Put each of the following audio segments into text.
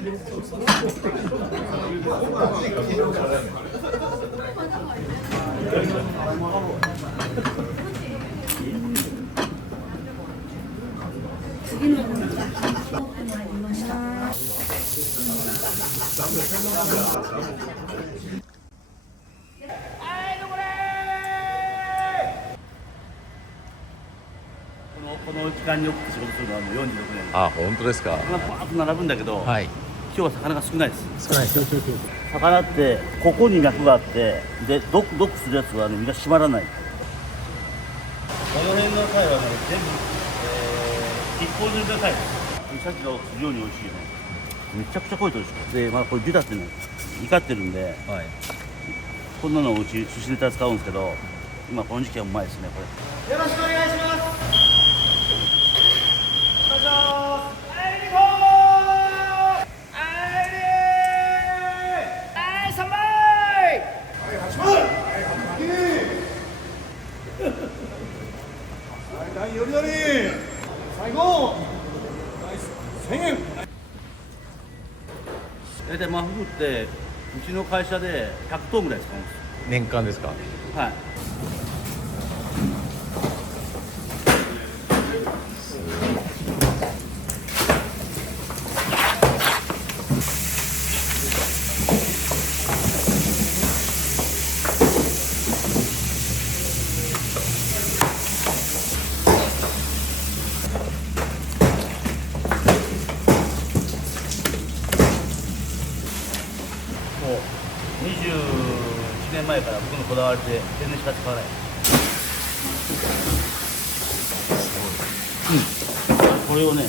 この時間に起きて仕事するのはもう46年。あ、本当ですか。魚バーッと並ぶんだけど、はい。今日は魚が少ないです。少ないです。魚ってここに脈があって、でドックするやつはね身が締まらない。この辺の貝はね全部、一本釣りの貝です。さっきの非常に美味しいよね。めちゃくちゃ濃いとでしょ。でまあこれビタってね怒ってるんで、はい。こんなのをうち寿司ネタ使うんですけど、今この時期はうまいですねこれ。よろしくお願いします。よりどり最後1000円。大体マフグってうちの会社で100トンぐらい使うんですよ。年間ですか。はい。もう21年前から僕のこだわりで全然しか使わない。これをね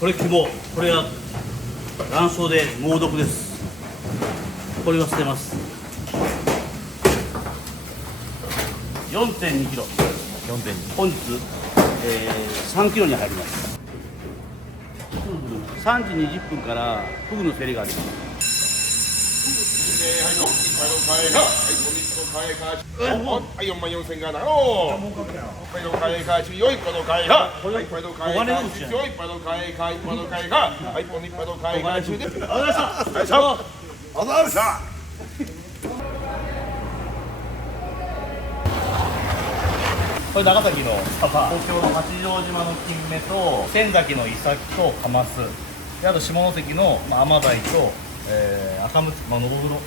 これ肝、これは卵巣で猛毒です。これは捨てます。4.2 キロ。4.2。本日、3キロに入ります。3時20分からフグの競りがあります。はい、4万4000がなろう。はい、どかいか、ちよいぱどかいが。はい、ぱどかいか、ちよいぱどかいか、ぱどかいが。はい、ぽにぱどかいか、ちで。ありがとうございました。ありがとうございました。これ長崎のサバ、東京の八丈島の金目と仙崎のイサキとカマスで、あと下関のアマダイと、赤ムツ、のどぐろ。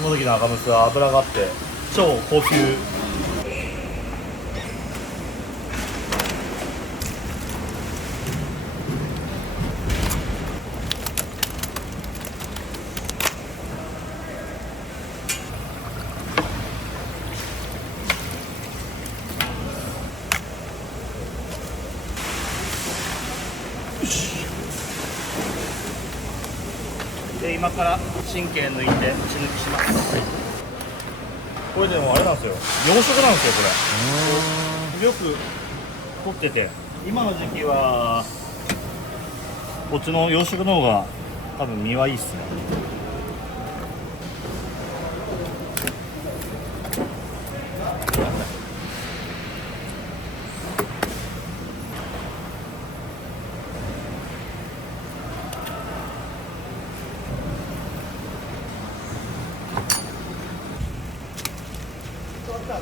下関の赤ムツは脂があって超高級。で今から神経抜いて血抜きします。これでもあれなんですよ、養殖なんですよこれ。よく取ってて、今の時期はこっちの養殖の方が多分身はいいっすね。ああ、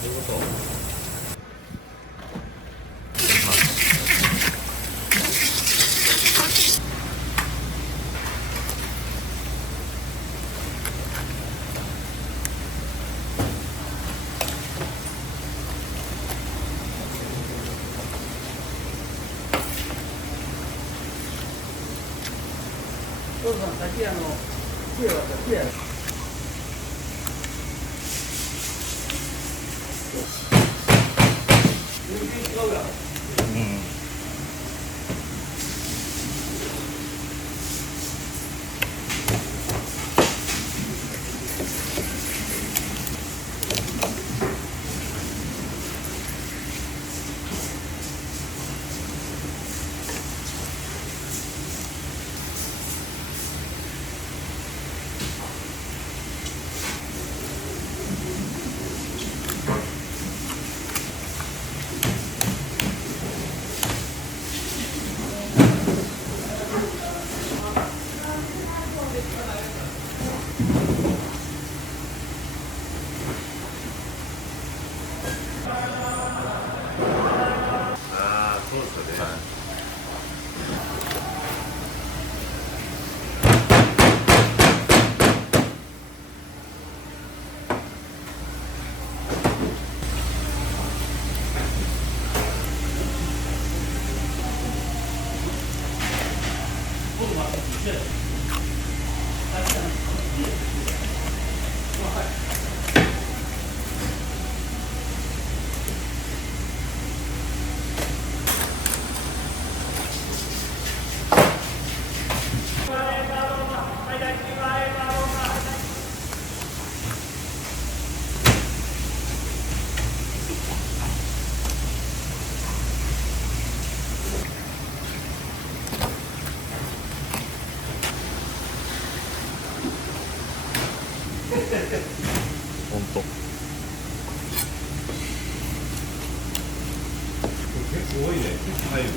そういうこと。お父さん、さっき杖は杖や。全然違うやん。ああ、そうですよね。ほんと結構多いね。結構入るね。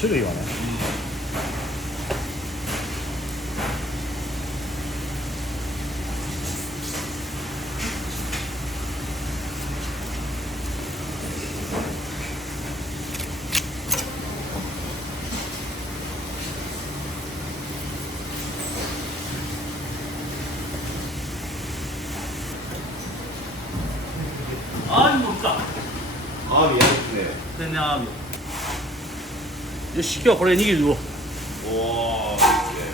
種類はね、アワビも来た。アワビやるっすね。全然アワビ。よし、今日はこれ握るよ。おお、いいっすね。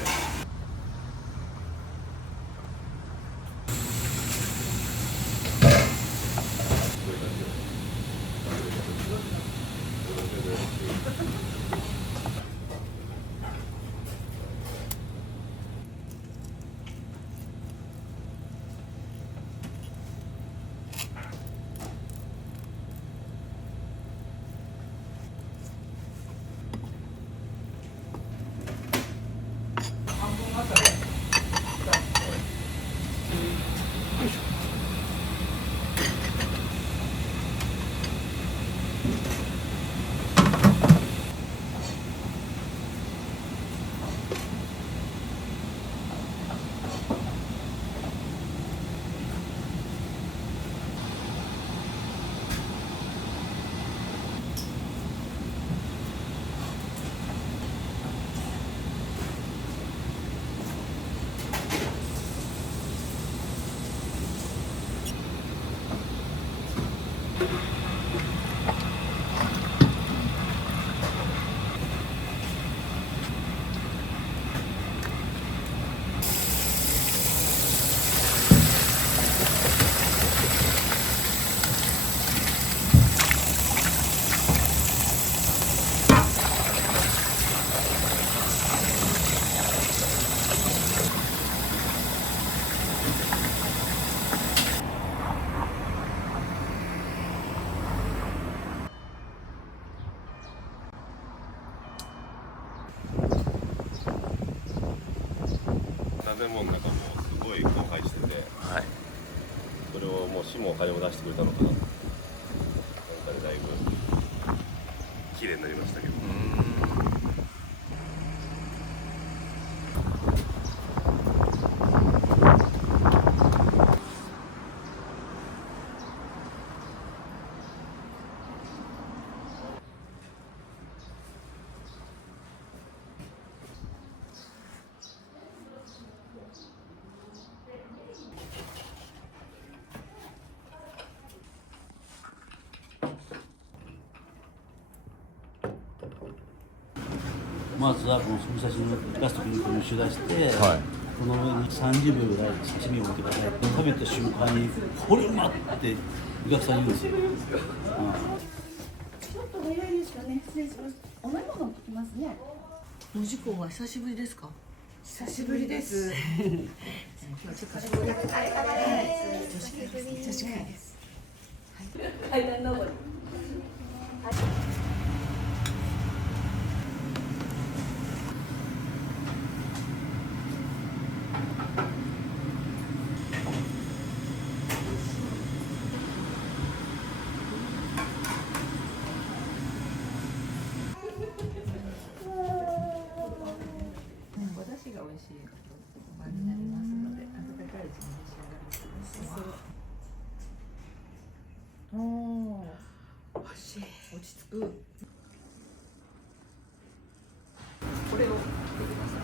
建物の中もすごい荒廃してて、はい。それをもう市もお金を出してくれたのかな。なんかね、だいぶ綺麗になりましたけど。まずはこの最初の出す時にこの取材して、この上に30秒ぐらい刺身を置いてください。食べた瞬間にこれ待ってお客さん言うんですよ。ちょっと早いですかね。失礼します。お飲み物聞きますね。門司港は久しぶりですか？久しぶりです。今日はちょっと女子会です。階段登り。お出汁が美味しいご飯になりますので、温かいうちに召し上がりください。おお、美味しい。落ち着く。これを入れてください。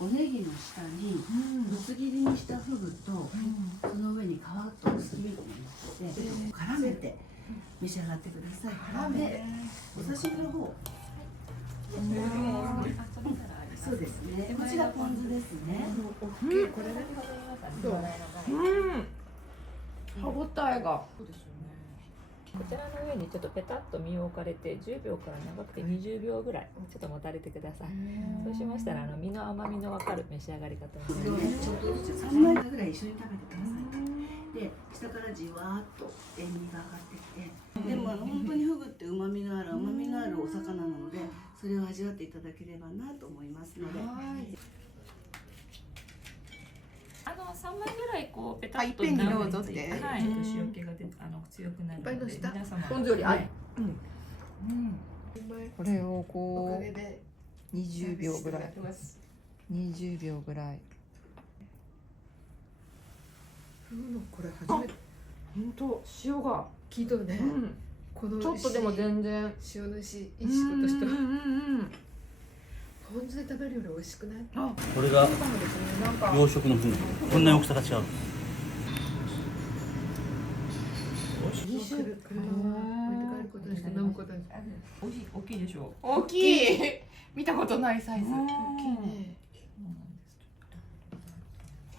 おネギの下にぶつ切りにしたフグと、その上に皮と薄切り肉を乗せて絡めて召し上がってください。絡めてお刺身の方。そうですね。こちらポン酢ですね。歯ごたえが。こちらの上にちょっとペタッと身を置かれて10秒から長くて20秒ぐらいちょっと持たれてください。そうしましたら身の甘みの分かる召し上がり方になります。ちょっとずつ3枚ぐらい一緒に食べてください。で下からじわーっと塩味が上がってきて、でも本当にフグって旨味のあるお魚なので、それを味わっていただければなと思いますので。3枚ぐらいこうペタッといっぺんにどうぞってはい、ちょっと塩気が出強くなるので、皆様ポン酢よりはいこれをこう20秒ぐらい20秒ぐらいフグのこれ初めて本当塩が効いとるね、このちょっとでも全然塩のしいいしことしてるポン酢で食べるより美味しくない？これが養殖のフグ。こんなに大きさが違う。車を置いて帰ることにして飲むことにして。大きいでしょう。大きい見たことないサイズ。大きいね。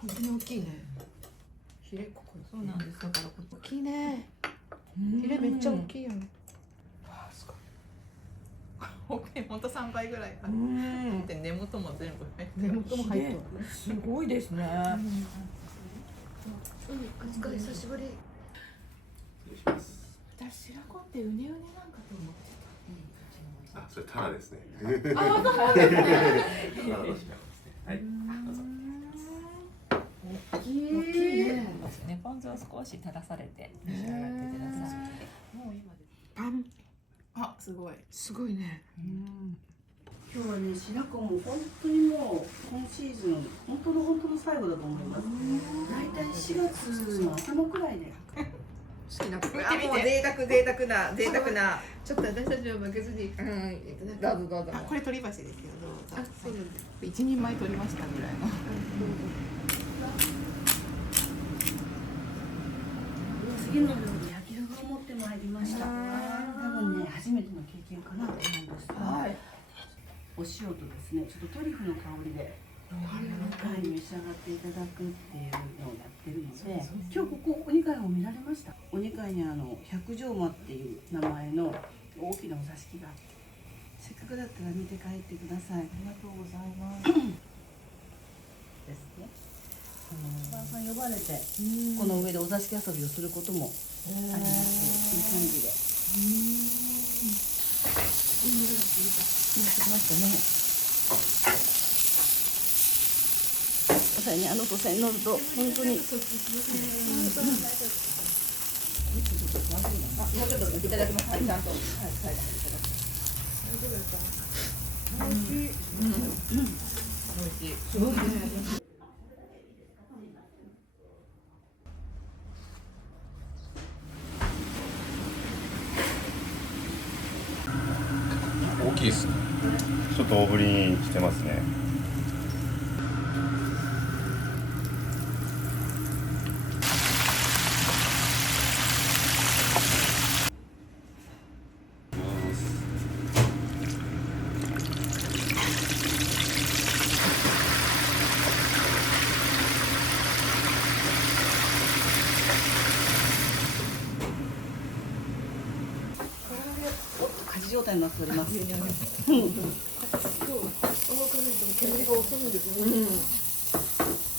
本当に大きいね。ヒレここ。そうなんです。だから大きいね。ヒレめっちゃ大きいよね。大きい本当3倍ぐらいある。で根元も全部入って根元も入ってる。すごいですね。扱い久しぶり。私白子ってうねうねなんかと思ってあ、それタラですね。大きいね。ポン酢を少し垂らされて召し上がってください。もう今です。パン。あ、すごい。すごいね。今日はね、白子も本当にもう今シーズン本当の最後だと思います。だいたい4月の頭くらいで。好きな子。見てみて。贅沢な。ちょっと私たちは負けずに。どうぞ。あ、これ取り箸ですよ。どうぞ。あ、そうなんです。一人前取りましたぐらいの。次の料理焼きフグを持ってまいりました。多分ね、初めての経験かなと思うんですが、お塩とですね、ちょっとトリュフの香りではい召し上がっていただくっていうのをやってるので、今日ここお二階を見られました。お二階に百丈間っていう名前の大きなお座敷があって、せっかくだったら見て帰ってください。ありがとうございますですね。おばあさん呼ばれてこの上でお座敷遊びをすることもあります。いい感じで。いい色がついてきましたね。あの土佐に乗ると本当に。もうちょっといただきます。ちゃんと。おいしい。すごいね。大きいです。ちょっと大ぶりにしてますね。火事状態になっております。煙が遅いんですよ。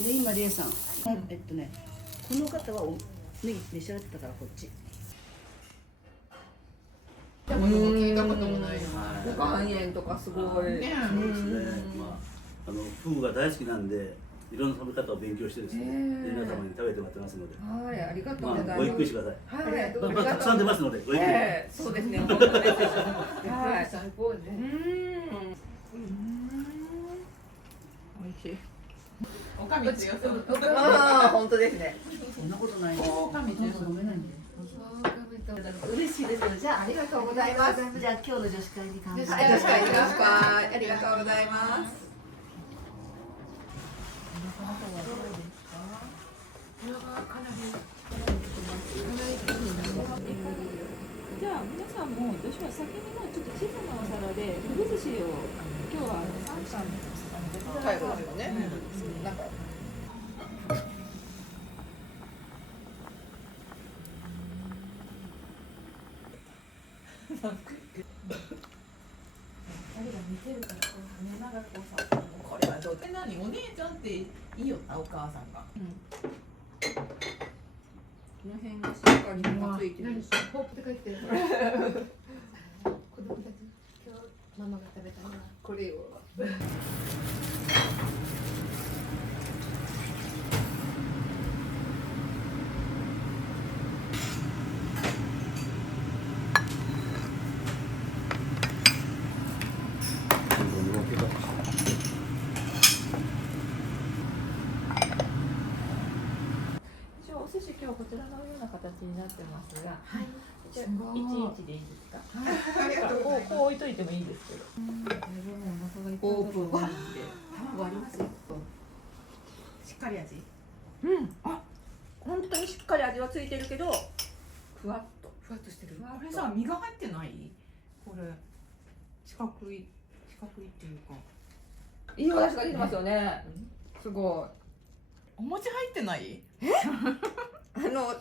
で今リエさん、この方はネギ召し上がってたからこっち。聞いたこともないよ。岩塩とかすごい。そうですね。フグが大好きなんで、いろんな食べ方を勉強してですね、皆様に食べてもらってますので、はい、ありがとうございます。ごゆっくりしてください。はい、たくさん出ますので、ごゆっくり。そうですね。本当です。はい、最高ね。美味しい。おかみ強そう。ああ、本当ですね。そんなことない。おかみ強そう。飲めないんで。嬉しいです。じゃあありがとうございます。じゃあ今日の女子会に乾杯。女子会、ありがとうございます。じゃあ皆さんもどうします？先にもちょっと小さなお皿でふぐ寿司を今日は3貫最後ですよね。なんか。これはどう？何？お姉ちゃんっていいよな、お母さんが。この辺がしっかりついてるし。ホープって書いてる。子供たち今日ママが食べたのはこれを。一応お寿司今日こちらのような形になってますが、一応すごい11でいいですか？ありがとうございます。こう置いといてもいいですけど。オープンワンで卵ありますよ。しっかり味。あ、本当にしっかり味はついてるけど、ふわっと。ふわっとしてる。これさ、身が入ってない？これ四角いっていうか。いいお出汁が出てますよね。すごい。お餅入ってない？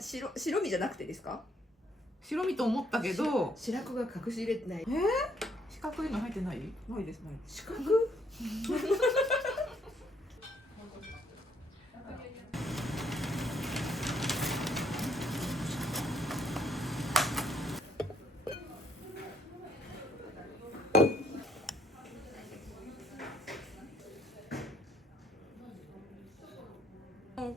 白身じゃなくてですか？白身と思ったけど、白子が隠し入れてない。四角いの入ってない？ないです、ないです。四角？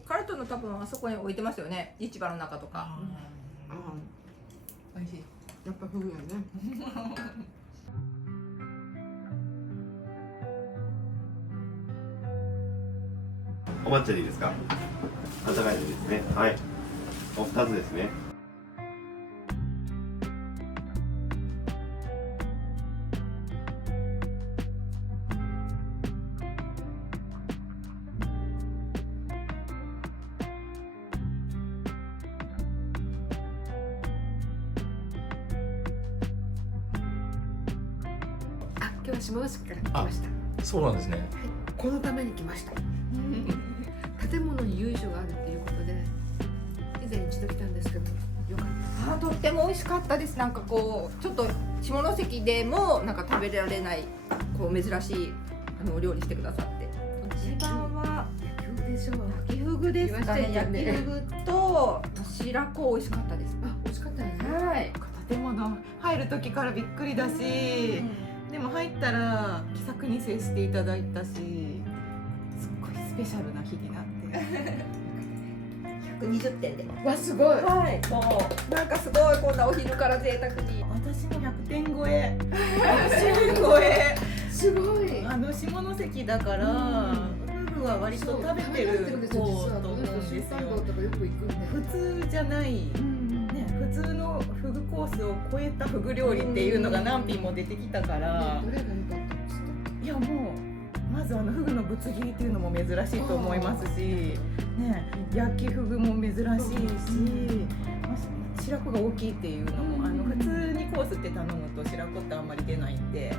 カルトの多分あそこに置いてますよね。市場の中とか。美味しい。やっぱフグやね。お抹茶でいいですか？温かいのですね。はい。お2つですね。あ、今日は下関から来ました。そうなんですね。このために来ました。建物に由緒があるっていうことで以前一度来たんですけどよかった。とっても美味しかったです。なんかこうちょっと下関でもなんか食べられないこう珍しいお料理してくださって。一番は野球でしょう。焼きフグですかね。言わしちゃいけない焼きフグと白子美味しかったです。あ、美味しかったですね。はい。建物入る時からびっくりだし、でも入ったら気さくに接していただいたし、すっごいスペシャルな日になって120点で。わ、すごい。はい。もうなんかすごいこんなお昼から贅沢に。私も100点超え100点超えすごい。下関だからフグは割と食べてる方と思うんですよ。とかよく行くんで。普通じゃない、ね、普通のフグコースを超えたフグ料理っていうのが何品も出てきたから、どれが良かったんですか。いやもうまずフグのぶつ切りっていうのも珍しいと思いますし、ね、焼きフグも珍しいし、白子が大きいっていうのも普通にコースって頼むと白子ってあんまり出ないんで。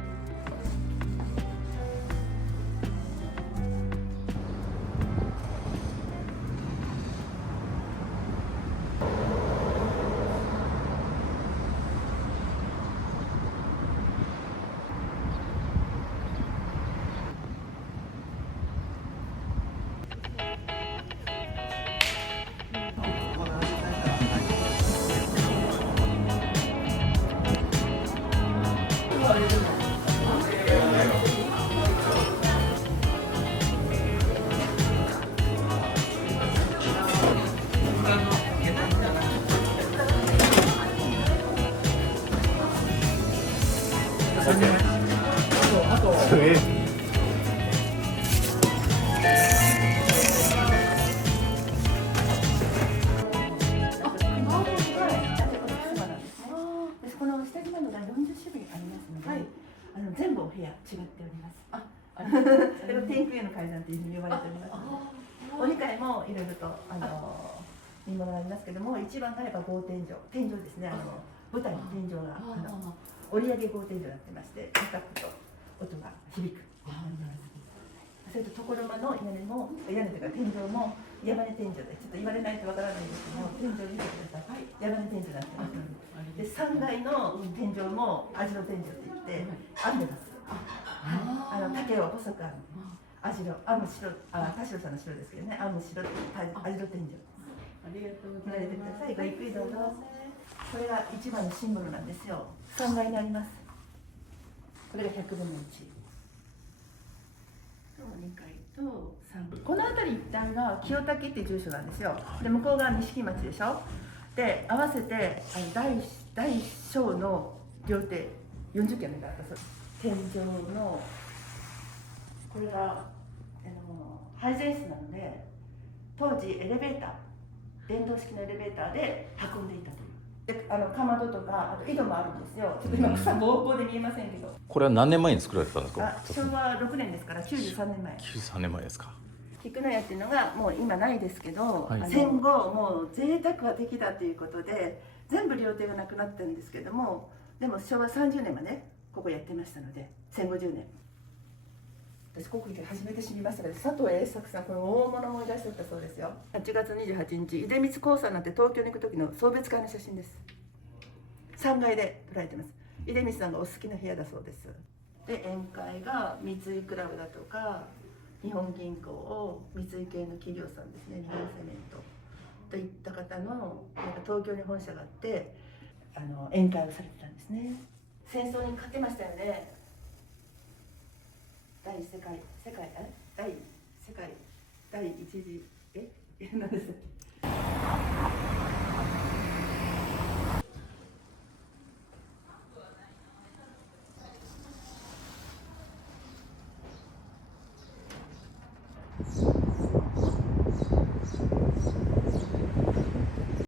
この下着などが40種類ありますので、全部お部屋違っております。それを天空への階段というふうに呼ばれておりますので、お2階もいろいろと見物がありますけども、一番がやっぱ合天井、天井ですね、舞台の天井が折り上げ合天井になってまして、高くと音が響く。それと床の間の屋根も、屋根というか天井も山根天井で、ちょっと言われないとわからないんですけども、天井見てください。山根天井になってます。で、3階の天井も網代天井って言って編んでます。竹を細く編む。網代、編む白、田代さんの白ですけどね、編む白って網代天井です。ありがとうございます。見られてください。ごゆっくりどうぞ。これが一番のシンボルなんですよ。3階にあります。これが100分の1。2階と3階。この辺り一帯が清武っていう住所なんですよ。で、向こうが錦町でしょ。で、合わせて大小の料亭40軒目があったそうです。天井のこれが配膳室なので、当時エレベーター、電動式のエレベーターで運んでいたという。で、かまどとか、あと井戸もあるんですよ。ちょっと今草ぼうぼうで見えませんけど。これは何年前に作られたんですか？昭和6年ですから93年前。93年前ですか。菊の屋っていうのがもう今ないですけど、はい、戦後もう贅沢は的だということで全部料亭がなくなったんですけども、でも昭和30年までここやってましたので、1050年。私ここで初めて知りましたけど、佐藤栄作さん、これ大物もいらっしゃったそうですよ。8月28日、出光興産なんて東京に行く時の送別会の写真です。3階で撮られてます。出光さんがお好きな部屋だそうです。で、宴会が三井クラブだとか日本銀行を三井系の企業さんですね、日本セメントといった方のなんか東京に本社があって宴会をされてたんですね。戦争に勝てましたよね。第一次何ですか。